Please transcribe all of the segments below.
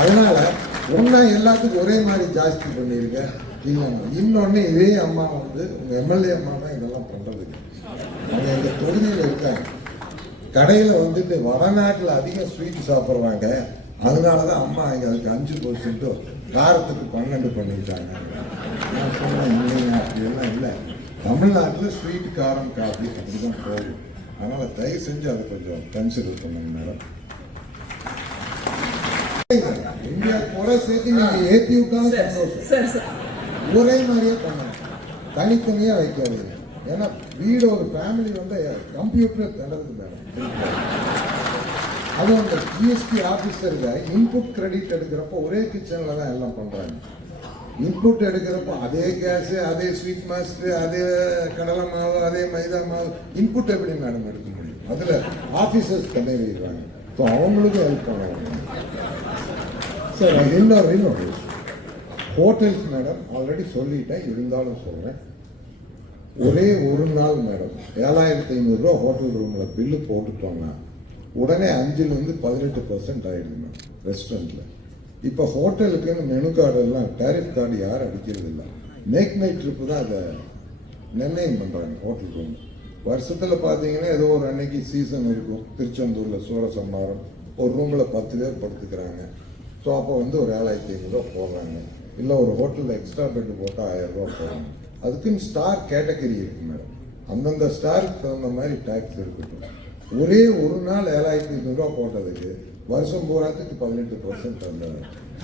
அதனால ஒன்றா எல்லாத்துக்கும் ஒரே மாதிரி ஜாஸ்தி பண்ணியிருக்கேன் இன்னொன்று இன்னொன்று இதே அம்மா வந்து உங்கள் எம்எல்ஏ அம்மா தான் இதெல்லாம் பண்ணுறது அவங்க எங்கள் தொகுதியில் இருக்காங்க. கடையில் வந்துட்டு வடநாட்டில் அதிகம் ஸ்வீட் சாப்பிட்றாங்க. அதனால தான் அம்மா இங்கே அதுக்கு அஞ்சு பர்சன்ட்டு காரத்துக்கு பன்னெண்டு பண்ணிட்டாங்க நான் சொன்னேன் இல்லைங்க அப்படியெல்லாம் இல்லை. தமிழ்நாட்டில் ஸ்வீட் காரம் காஃபி அப்படி தான் போகும் அதனால் தயவு செஞ்சு அதை கொஞ்சம் கன்சிடர் பண்ணுங்க மேடம் இந்தியா கூட சேர்த்து நீங்க ஏத்தி விட்டாலும் சந்தோஷம் ஒரே மாதிரியே பண்ணணும். தனித்தனியா வைக்காதீங்க. ஏன்னா வீடு ஒரு ஃபேமிலி வந்து கம்ப்யூட்டர் தண்டது மேடம் அதுவும் அந்த ஜிஎஸ்டி ஆஃபீஸருங்க இன்புட் கிரெடிட் எடுக்கிறப்போ ஒரே கிச்சனில் தான் எல்லாம் பண்ணுறாங்க இன்புட் எடுக்கிறப்போ அதே கேஸு அதே ஸ்வீட் மாஸ்டர் அதே கடலை மாவு அதே மைதா மாவு. இன்புட் எப்படி மேடம் எடுக்க முடியும்? அதில் ஆஃபீஸர்ஸ் பண்ணிடுறாங்க ஸோ அவங்களுக்கும் ஹெல்ப் பண்ணுவாங்க சார் இன்னொரு இன்னொரு ஹோட்டல்ஸ் மேடம் ஆல்ரெடி சொல்லிட்டேன் இருந்தாலும் சொல்கிறேன் ஒரே ஒரு நாள் மேடம் ஏழாயிரத்தி ஐநூறுரூவா ஹோட்டல் ரூமில் பில்லு போட்டுட்டோம்னா உடனே அஞ்சுலேருந்து பதினெட்டு பர்சன்ட் ஆகிடுது மேடம் ரெஸ்டாரண்ட்டில் இப்போ ஹோட்டலுக்குன்னு மெனு கார்டெல்லாம் டேரிஃப் கார்டு யாரும் அடிக்கிறது இல்லை. மேக் நைட் ட்ரிப்பு தான் அதை நிர்ணயம் பண்ணுறாங்க ஹோட்டல் ரூம் வருஷத்தில் பார்த்தீங்கன்னா ஏதோ ஒரு அன்னைக்கு சீசன் இருக்கும். திருச்செந்தூரில் சூரசம்மாரம் ஒரு ரூமில் பத்து பேர் படுத்துக்கிறாங்க. ஸோ அப்போ வந்து ஒரு ஏழாயிரத்தி ஐநூறுரூவா போடுறாங்க இல்லை ஒரு ஹோட்டலில் எக்ஸ்ட்ரா பெட் போட்டால் ஆயிரம் ரூபா போடுறாங்க அதுக்குன்னு ஸ்டார் கேட்டகரி இருக்கு மேடம் அந்தந்த ஸ்டாருக்கு தகுந்த மாதிரி டேக்ஸ் இருக்கட்டும். ஒரே ஒரு நாள் ஏழாயிரத்தி ஐநூறுரூவா போட்டதுக்கு வருஷம் பூராத்துக்கு பதினெட்டு பர்சன்ட் அந்த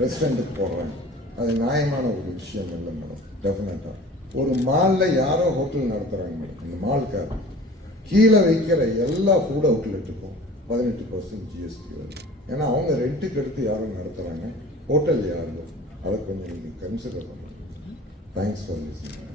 ரெஸ்டாரண்ட்டுக்கு போடுறாங்க. அது நியாயமான ஒரு விஷயம் இல்லை மேடம் டெஃபினட்டாக ஒரு மாலில் யாரோ ஹோட்டல் நடத்துகிறாங்க மேடம் இந்த மாலுக்காக கீழே வைக்கிற எல்லா ஃபுட் அவுட்லெட்டுக்கும் பதினெட்டு பர்சன்ட் ஜிஎஸ்டி வருது ஏன்னா அவங்க ரெண்ட்டுக்கு எடுத்து யாரும் நடத்துகிறாங்க ஹோட்டல் யாரும் அதை கொஞ்சம் நீங்கள் கன்சிடர் பண்ணணும். Thanks for listening